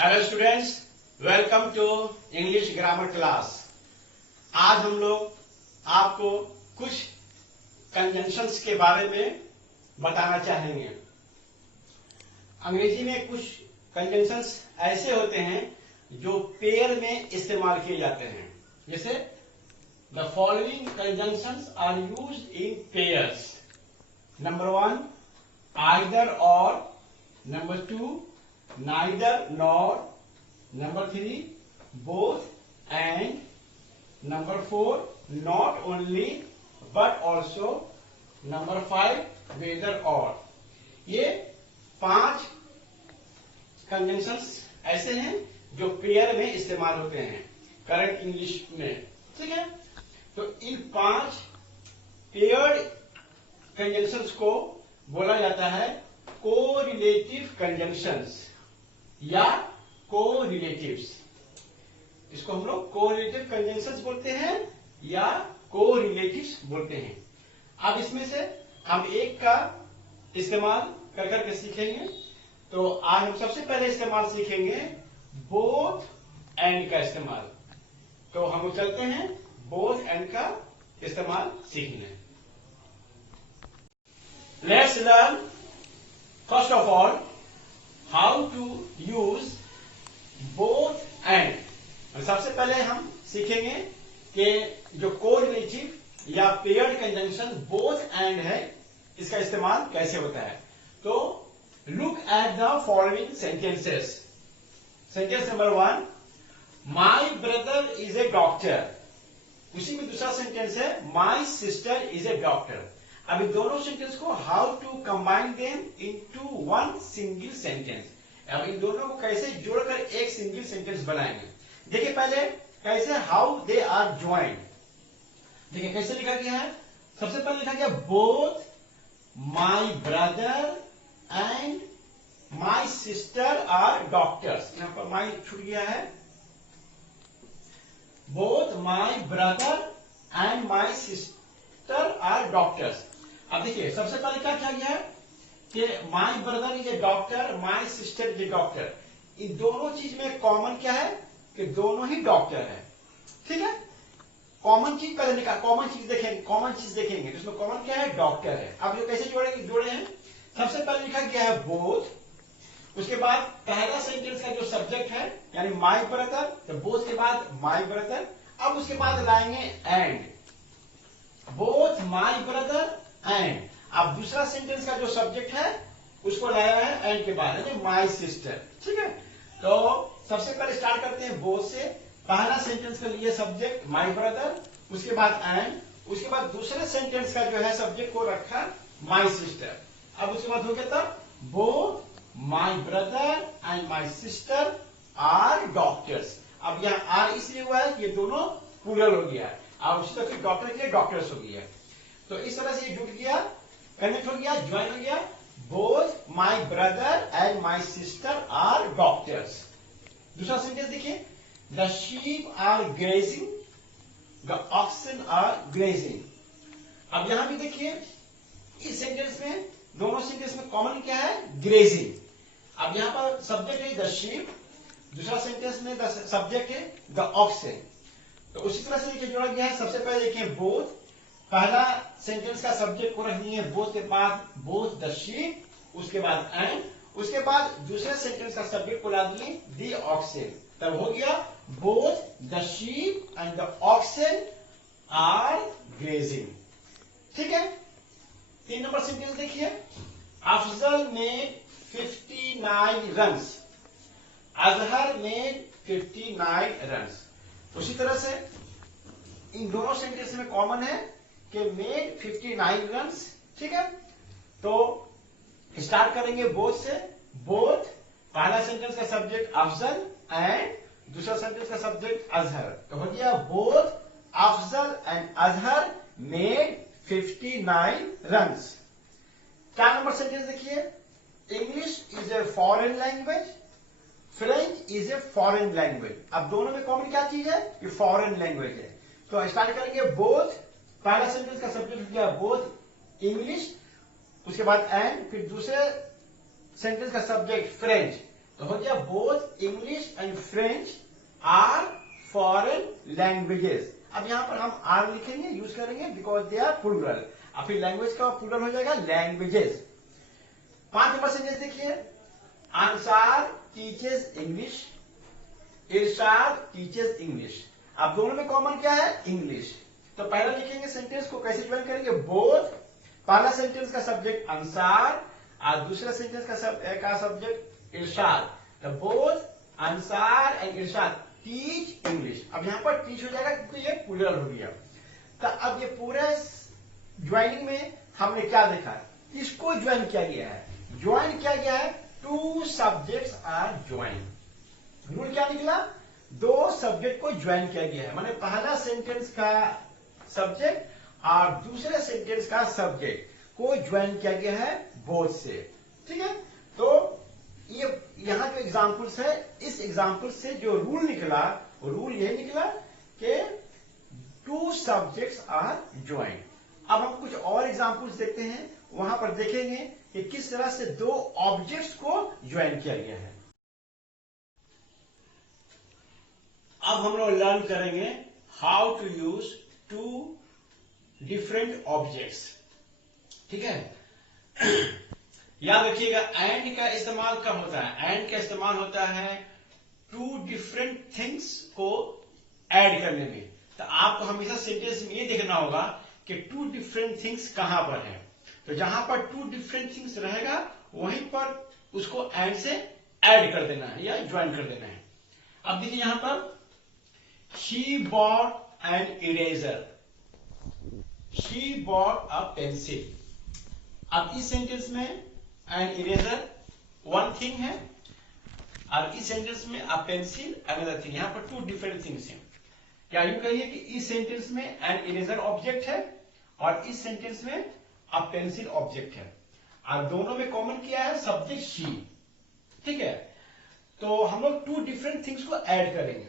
Hello students, welcome to English grammar class. आज हम लोग आपको कुछ कंजंक्शंस के बारे में बताना चाहेंगे। अंग्रेजी में कुछ कंजंक्शंस ऐसे होते हैं जो पेयर में इस्तेमाल किए जाते हैं। जैसे the following conjunctions are used in pairs. Number 1 either or, number 2 neither nor, number 3 both and, number 4 not only but also, number 5 whether or। ये 5 कंजंक्शंस ऐसे हैं जो पेयर में इस्तेमाल होते हैं करंट इंग्लिश में। ठीक है, तो इन 5 पेयर्ड कंजंक्शंस को बोला जाता है कोरिलेटिव कंजंक्शंस या कोरिलेटिव्स। इसको हम लोग कोरिलेटिव कंजंक्शंस बोलते हैं या कोरिलेटिव्स बोलते हैं। अब इसमें से हम एक का इस्तेमाल कर करके सीखेंगे। तो आज हम सबसे पहले इस्तेमाल सीखेंगे बोथ एंड का इस्तेमाल। तो हम लोग चलते हैं बोथ एंड का इस्तेमाल सीखने। Let's learn first of all how to use both and. सबसे पहले हम सीखेंगे कि जो कोरिलेटिव या पेयर्ड कंजंक्शन बोथ एंड है, इसका इस्तेमाल कैसे होता है। तो look at the following sentences. Sentence number 1, my brother is a doctor. उसी में दूसरा सेंटेंस है my sister is a doctor. अब इन दोनों सेंटेंस को how to combine them into one single sentence. अब इन दोनों को कैसे जोड़कर एक सिंगल सेंटेंस बनाएंगे। देखिए पहले कैसे हाउ दे आर ज्वाइंड। देखिए कैसे लिखा गया है। सबसे पहले लिखा गया both my brother and my sister are doctors. यहां पर माई छूट गया है। Both my brother and my sister are doctors. अब देखिए सबसे पहले क्या किया गया है कि my brother is a doctor, my sister is a doctor. इन दोनों चीज में कॉमन क्या है कि दोनों ही डॉक्टर है। ठीक है, कॉमन चीज पहले निकाल, कॉमन चीज देखेंगे जिसमें कॉमन क्या है, डॉक्टर है। अब ये कैसे जोड़े हैं। सबसे पहले लिखा गया है बोथ। उसके बाद पहला सेंटेंस का जो सब्जेक्ट है यानी माई ब्रदर, तो बोथ के बाद माई ब्रदर। अब उसके बाद लाएंगे and, both my brother and. अब दूसरा सेंटेंस का जो सब्जेक्ट है उसको लाया है एंड के बाद यानी माई सिस्टर। ठीक है, तो सबसे पहले स्टार्ट करते हैं बोथ से। पहला सेंटेंस का लिए सब्जेक्ट माई ब्रदर, उसके बाद एंड, उसके बाद दूसरे सेंटेंस का जो है सब्जेक्ट को रखा माई सिस्टर। अब उसके बाद हो गया तब both my brother and my sister are doctors. अब यहाँ आर इसलिए हुआ है कि ये दोनों प्लूरल हो गया। अब उसी तरह डॉक्टर के लिए डॉक्टर्स हो गया। तो इस तरह से ये जुट गया, कनेक्ट हो गया, ज्वाइन हो गया। Both my brother and my sister are doctors. दूसरा सेंटेंस देखिए, the sheep are grazing, the oxen are grazing. अब यहां भी देखिए इस सेंटेंस में, दोनों सेंटेंस में कॉमन क्या है, ग्रेजिंग। अब यहां पर सब्जेक्ट है द शीप, दूसरा सेंटेंस में सब्जेक्ट है द ऑक्सन। तो उसी तरह से जोड़ा गया है। सबसे पहले देखिए बोथ, पहला सेंटेंस का सब्जेक्ट को रख दिए बोथ के बाद बोथ द शीप, उसके बाद एंड, उसके बाद दूसरे सेंटेंस का सब्जेक्ट को ला दिए द ऑक्सन। तब हो गया both the sheep and the oxen are grazing. ठीक है, 3 नंबर सेंटेंस देखिए, Afzal made 59 runs, Azhar made 59 runs. उसी तरह से इन दोनों सेंटेंस में कॉमन है कि मेड 59 रन्स। ठीक है, तो स्टार्ट करेंगे बोथ से। बोथ, पहला सेंटेंस का सब्जेक्ट अफजल एंड दूसरा सेंटेंस का सब्जेक्ट अजहर। तो हो गया both Afzal and Azhar made 59 runs. 4 number sentence देखिए, English is a foreign language, French is a foreign language. अब दोनों में कॉमन क्या चीज है कि फॉरेन लैंग्वेज है। तो स्टार्ट करेंगे बोथ, पहला सेंटेंस का सब्जेक्ट हो गया बोथ इंग्लिश, उसके बाद एंड, फिर दूसरे सेंटेंस का सब्जेक्ट फ्रेंच। तो हो गया both English and French are foreign languages. अब यहां पर हम आर लिखेंगे, यूज करेंगे बिकॉज दे आर प्लूरल। अब फिर लैंग्वेज का प्लूरल हो जाएगा लैंग्वेजेस। 5 नंबर सेंटेंस देखिए, अंसार टीचेस इंग्लिश, इरशाद टीचेस इंग्लिश। अब दोनों में कॉमन क्या है? इंग्लिश। तो पहला लिखेंगे सेंटेंस को कैसे ज्वाइन करेंगे? बोथ, पहला सेंटेंस का सब्जेक्ट अंसार और दूसरा सेंटेंस का सब्जेक्ट इरशाद। तो both Ansar and Irshad teach English. अब यहां पर टीच हो जाएगा क्योंकि ये प्लूरल हो गया। तो अब ये पूरे ज्वाइनिंग में हमने क्या देखा? इसको ज्वाइन किया गया है। ज्वाइन किया गया है, two subjects are join. Rule क्या निकला? दो सब्जेक्ट को ज्वाइन किया गया है, माने पहला सेंटेंस का सब्जेक्ट और दूसरे सेंटेंस का सब्जेक्ट को ज्वाइन किया गया है बोथ से। ठीक है, तो ये यहां जो एग्जाम्पल्स है, इस एग्जाम्पल से जो रूल निकला, रूल ये निकला कि टू सब्जेक्ट्स आर ज्वाइन। अब हम कुछ और एग्जाम्पल्स देखते हैं, वहां पर देखेंगे कि किस तरह से दो ऑब्जेक्ट्स को ज्वाइन किया गया है। अब हम लोग लर्न करेंगे how to use two different objects. ठीक है, याद रखिएगा एंड का इस्तेमाल कब होता है? एंड का इस्तेमाल होता है टू डिफरेंट थिंग्स को ऐड करने में। तो आपको हमेशा सेंटेंस में ये देखना होगा कि टू डिफरेंट थिंग्स कहां पर है। तो जहां पर टू डिफरेंट थिंग्स रहेगा वहीं पर उसको एंड से ऐड कर देना है या ज्वाइन कर देना है। अब देखिए यहां पर she bought an eraser, she bought a pencil। अब इस सेंटेंस में an eraser वन थिंग है और इस सेंटेंस में a pencil अनदर थिंग। यहां पर टू डिफरेंट थिंग्स हैं। क्या यूं कहिए कि इस सेंटेंस में an eraser ऑब्जेक्ट है और इस सेंटेंस में a pencil ऑब्जेक्ट है और दोनों में कॉमन किया है सब्जेक्ट she। ठीक है, तो हम लोग टू डिफरेंट थिंग्स को ऐड करेंगे।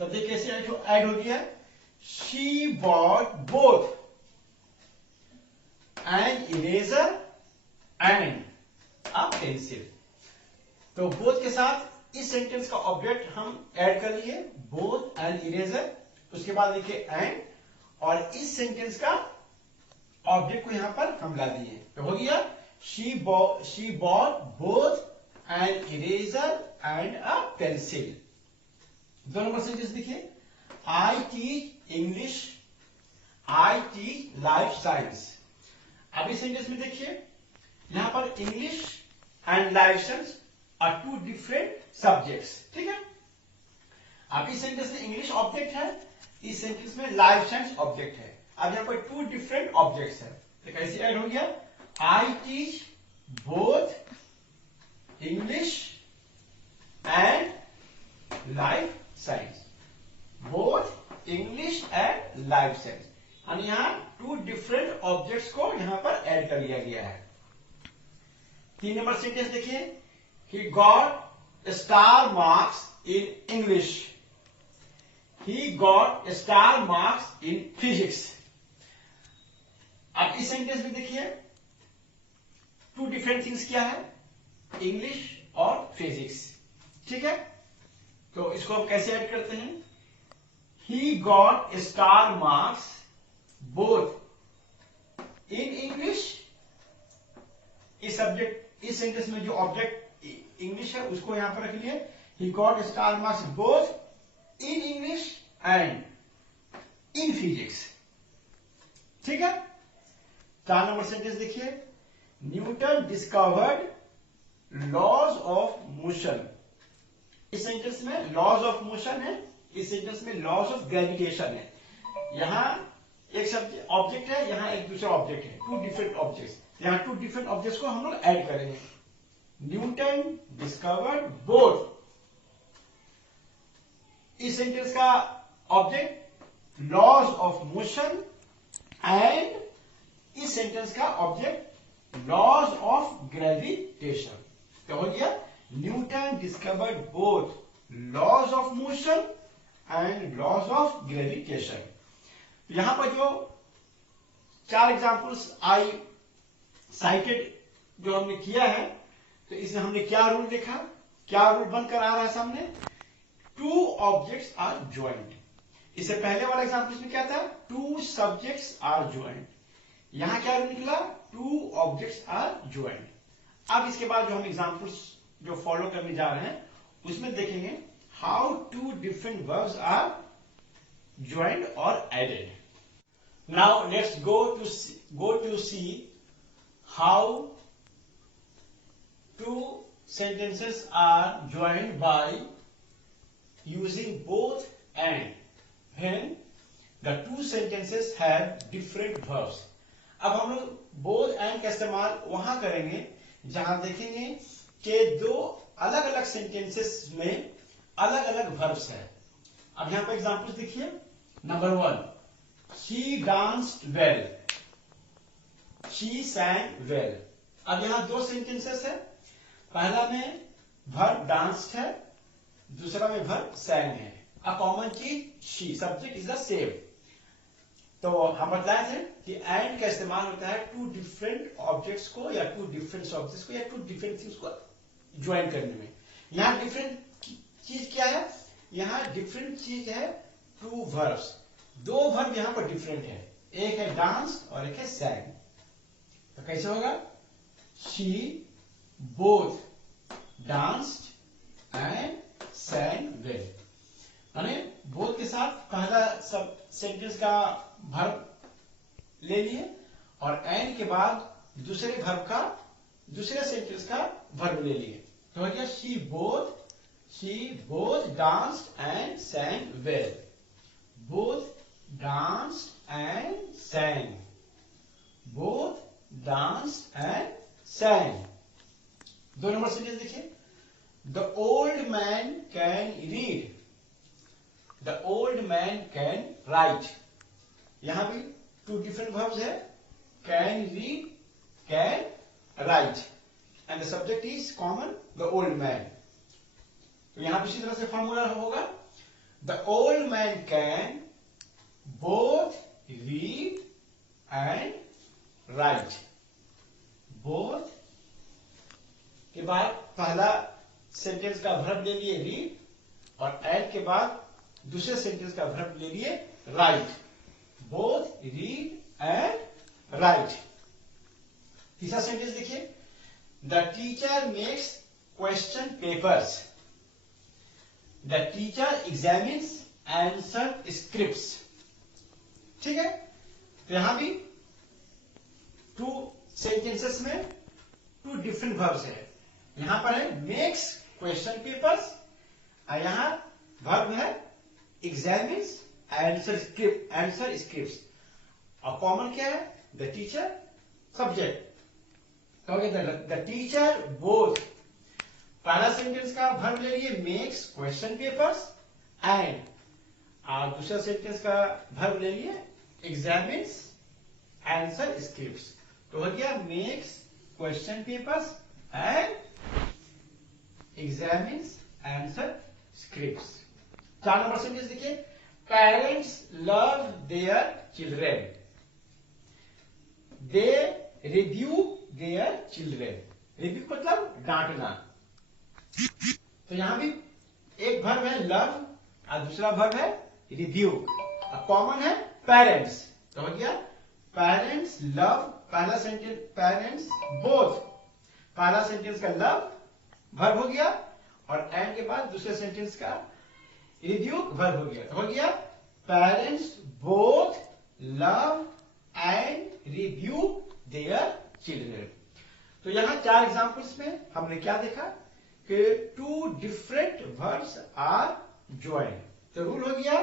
तो देखिए कैसे ऐड हो गया? She bought both an eraser and a pencil. तो बोथ के साथ इस सेंटेंस का ऑब्जेक्ट हम ऐड कर लिए, बोथ एन इरेजर। उसके बाद लिखे एंड, और इस सेंटेंस का ऑब्जेक्ट को यहां पर हम ला दिए। तो हो गया she bought both an eraser and a pencil. 2 number sentence देखिए, I teach English, I teach life science. अब इस सेंटेंस में देखिए यहां पर English and life science are two different subjects. ठीक है, अब इस सेंटेंस में इंग्लिश ऑब्जेक्ट है, इस सेंटेंस में लाइफ साइंस ऑब्जेक्ट है। अब यहां पर टू डिफरेंट ऑब्जेक्ट्स है, तो कैसे ऐड हो गया? I teach both English and life science, both English and life science. और यहां टू डिफरेंट ऑब्जेक्ट्स को यहां पर ऐड कर लिया गया है। 3 नंबर सेंटेंस देखिए, he got star marks in English, he got star marks in physics. अब इस सेंटेंस में देखिए टू डिफरेंट थिंग्स क्या है? इंग्लिश और फिजिक्स। ठीक है, तो इसको हम कैसे ऐड करते हैं? He got star marks both in English। इस सब्जेक्ट, इस सेंटेंस में जो ऑब्जेक्ट इंग्लिश है उसको यहां पर रख लिए। He got star marks both in English and in physics। ठीक है, 4 नंबर सेंटेंस देखिए, Newton discovered laws of motion. इस सेंटेंस में लॉज ऑफ मोशन है, इस सेंटेंस में लॉज ऑफ ग्रेविटेशन है। यहां एक ऑब्जेक्ट है, यहां एक दूसरा ऑब्जेक्ट है, टू डिफरेंट ऑब्जेक्ट्स। यहां टू डिफरेंट ऑब्जेक्ट्स को हम लोग ऐड करेंगे। न्यूटन डिस्कवर्ड बोथ, इस सेंटेंस का object laws of motion and इस सेंटेंस का ऑब्जेक्ट लॉज ऑफ ग्रेविटेशन। तो हो गया Newton discovered both laws of motion and laws of gravitation. यहां पर जो 4 एग्जाम्पल्स आई साइटेड जो हमने किया है, तो इसमें हमने क्या रूल देखा क्या रूल बनकर आ रहा है सामने? Two objects are joint. इससे पहले वाला एग्जाम्पल में क्या था? Two subjects are joint. यहां क्या रूल निकला? Two objects are joint. अब इसके बाद जो हम एग्जाम्पल्स जो फॉलो करने जा रहे हैं उसमें देखेंगे how two different verbs are joined और added. Now let's go to see how two sentences are joined by using both and when the two sentences have different verbs। अब हम लोग both and का इस्तेमाल वहां करेंगे जहां देखेंगे कि दो अलग अलग सेंटेंसेस में अलग अलग verbs है। अब यहां पर एग्जांपल्स देखिए। Number 1, she danced well, she sang well। अब यहां दो सेंटेंसेस है। पहला में verb danced है, दूसरा में verb sang है। अ कॉमन चीज she, subject is the same. तो हम बताए थे कि एंड का इस्तेमाल होता है टू डिफरेंट ऑब्जेक्ट्स को या टू डिफरेंट सब्जेक्ट्स को या टू डिफरेंट थिंग्स को ज्वाइन करने में। यहां डिफरेंट चीज क्या है? यहां डिफरेंट चीज है टू वर्ब्स। दो वर्ब यहां पर डिफरेंट है, एक है डांस और एक है सैंग। तो कैसे होगा? She both danced and सैंग well. माने बोथ के साथ पहला सब सेंटेंस का वर्ब ले लिए और एंड के बाद दूसरे वर्ब का दूसरे सेंटेंस का वर्ब ले लिए। तो हो गया she both danced and सैंग well. Both danced and sang, both danced and sang। दो नंबर सेंटेंस देखिए। The old man can read, the old man can write। यहां भी टू डिफरेंट वर्ब्स है, can read, can write and the subject is common, the old man। तो यहां भी इसी तरह से फॉर्मूला होगा। The old man can both read and write। both के बाद पहला सेंटेंस का वर्ब ले लिए रीड और एंड के बाद दूसरे सेंटेंस का वर्ब ले लिए right. Both read and right. तीसरा सेंटेंस देखिए। The teacher makes question papers, the teacher examines answer scripts. ठीक है। तो यहां भी टू सेंटेंसेस में टू डिफरेंट वर्ब्स है। यहां पर है मेक्स क्वेश्चन पेपर्स और यहां वर्ब है एग्जामिन्स आंसर स्क्रिप्ट्स। और कॉमन क्या है? The teacher subject. कहोगे द टीचर बोथ। पहला सेंटेंस का वर्ब ले लिए मेक्स क्वेश्चन पेपर्स एंड और दूसरा सेंटेंस का वर्ब ले लिए एग्जामिन्स आंसर स्क्रिप्ट्स। तो हो गया makes question papers and examines answer scripts. 4 number sentence देखिए। Parents love their children, they rebuke their children. Rebuke मतलब डांटना। तो यहां भी एक वर्ब है लव और दूसरा वर्ब है रिब्यूक। कॉमन है पेरेंट्स। तो हो गया पेरेंट्स लव। पहला सेंटेंस पेरेंट्स बोथ, पहला सेंटेंस का लव वर्ब हो गया और एंड के बाद दूसरे सेंटेंस का रिब्यूक वर्ब हो गया। तो हो गया parents both love and rebuke their children. तो यहां 4 एग्जांपल्स में हमने क्या देखा कि two different verbs are joint. तो रूल हो गया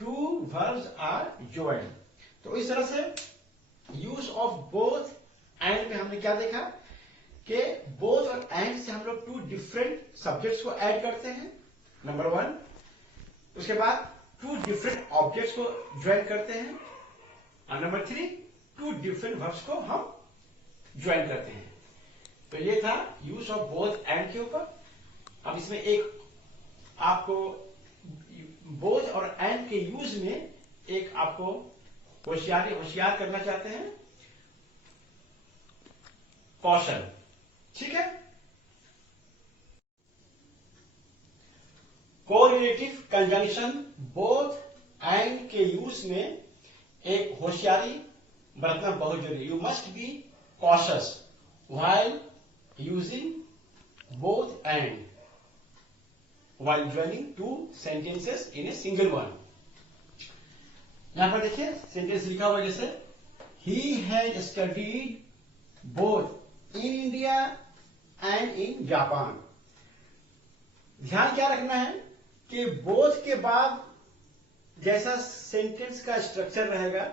टू वर्ब्स आर ज्वाइंट। तो इस तरह से यूज ऑफ बोथ एंड में हमने क्या देखा कि बोथ और एंड से हम लोग टू डिफरेंट सब्जेक्ट्स को ऐड करते हैं, नंबर 1। उसके बाद टू डिफरेंट ऑब्जेक्ट्स को ज्वाइन करते हैं और नंबर 3 टू डिफरेंट वर्ब्स को हम ज्वाइन करते हैं। तो ये था यूज ऑफ बोथ एंड के ऊपर। अब इसमें एक आपको बोथ और एंड के यूज में एक आपको होशियार करना चाहते हैं, कौशल। ठीक है। कोरिलेटिव कंजंक्शन बोथ एंड के यूज में एक होशियारी बरतना बहुत जरूरी। You must be cautious while using both and while joining two sentences in a single one। यहां पर देखिए सेंटेंस लिखा हुआ जैसे he has studied both in India and in Japan। ध्यान क्या रखना है कि बोथ के बाद जैसा सेंटेंस का स्ट्रक्चर रहेगा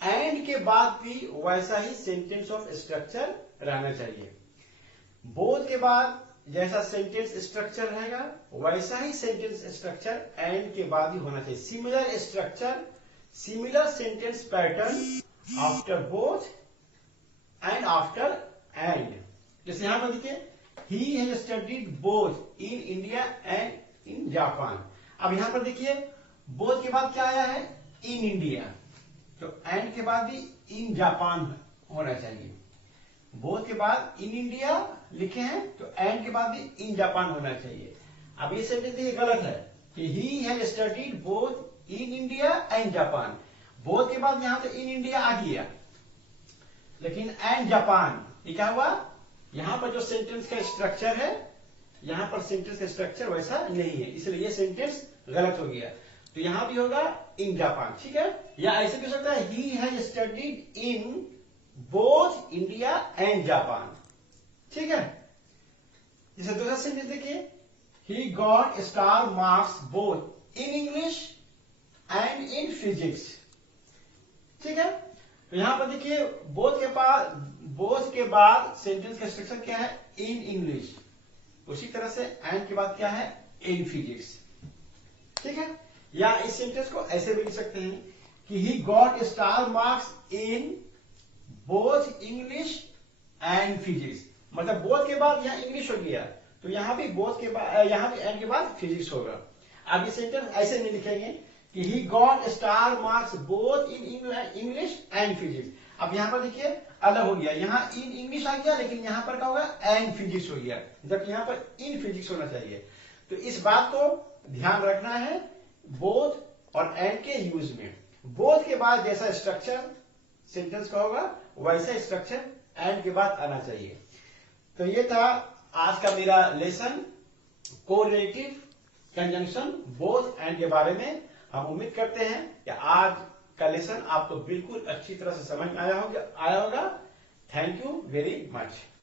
एंड के बाद भी वैसा ही सेंटेंस ऑफ स्ट्रक्चर रहना चाहिए। बोथ के बाद जैसा सेंटेंस स्ट्रक्चर रहेगा वैसा ही सेंटेंस स्ट्रक्चर एंड के बाद ही होना चाहिए। Similar structure similar sentence pattern after both and after and. जैसे यहां पर देखिए he has studied both in India and in Japan. अब यहां पर देखिए बोथ के बाद क्या आया है इन इंडिया, तो एंड के बाद भी इन जापान होना चाहिए। बोथ के बाद इन इंडिया लिखे हैं तो एंड के बाद भी इन जापान होना चाहिए। अब ये सेंटेंस देखिए गलत है कि he has studied both in India and Japan. Both के बाद यहां तो इन इंडिया आ गया, लेकिन एंड जापान ये क्या हुआ, यहां पर जो सेंटेंस का स्ट्रक्चर है यहां पर सेंटेंस का स्ट्रक्चर वैसा नहीं है, इसलिए ये सेंटेंस गलत हो गया। तो यहां भी होगा इन जापान, ठीक है। या ऐसे भी हो सकता है he has studied in both India and Japan, ठीक है। जैसे दूसरा सेंटेंस देखिए he got star marks both in English and in physics, ठीक है। तो यहां पर देखिए बोथ के बाद सेंटेंस का स्ट्रक्चर क्या है इन इंग्लिश, उसी तरह से एंड के बाद क्या है इन फिजिक्स, ठीक है। या इस सेंटेंस को ऐसे भी लिख सकते हैं कि he got star marks in both English and physics, मतलब बोथ के बाद यहां इंग्लिश हो गया तो यहां भी बोथ के बाद यहां भी एंड के बाद फिजिक्स होगा। अब ये सेंटेंस ऐसे नहीं लिखेंगे कि he got star marks both in English and physics. अब यहां पर देखिए अलग हो गया, यहां इन इंग्लिश आ गया लेकिन यहां पर क्या होगा एंड फिजिक्स हो गया, जबकि यहां पर इन फिजिक्स होना चाहिए। तो इस बात को ध्यान रखना है बोथ और एंड के यूज में। बोथ के बाद जैसा स्ट्रक्चर सेंटेंस का होगा वैसा स्ट्रक्चर एंड के बाद आना चाहिए। तो ये था आज का मेरा lesson correlative conjunction both and के बारे में। हम उम्मीद करते हैं कि आज का लेसन आपको बिल्कुल अच्छी तरह से समझ में आया होगा। Thank you very much.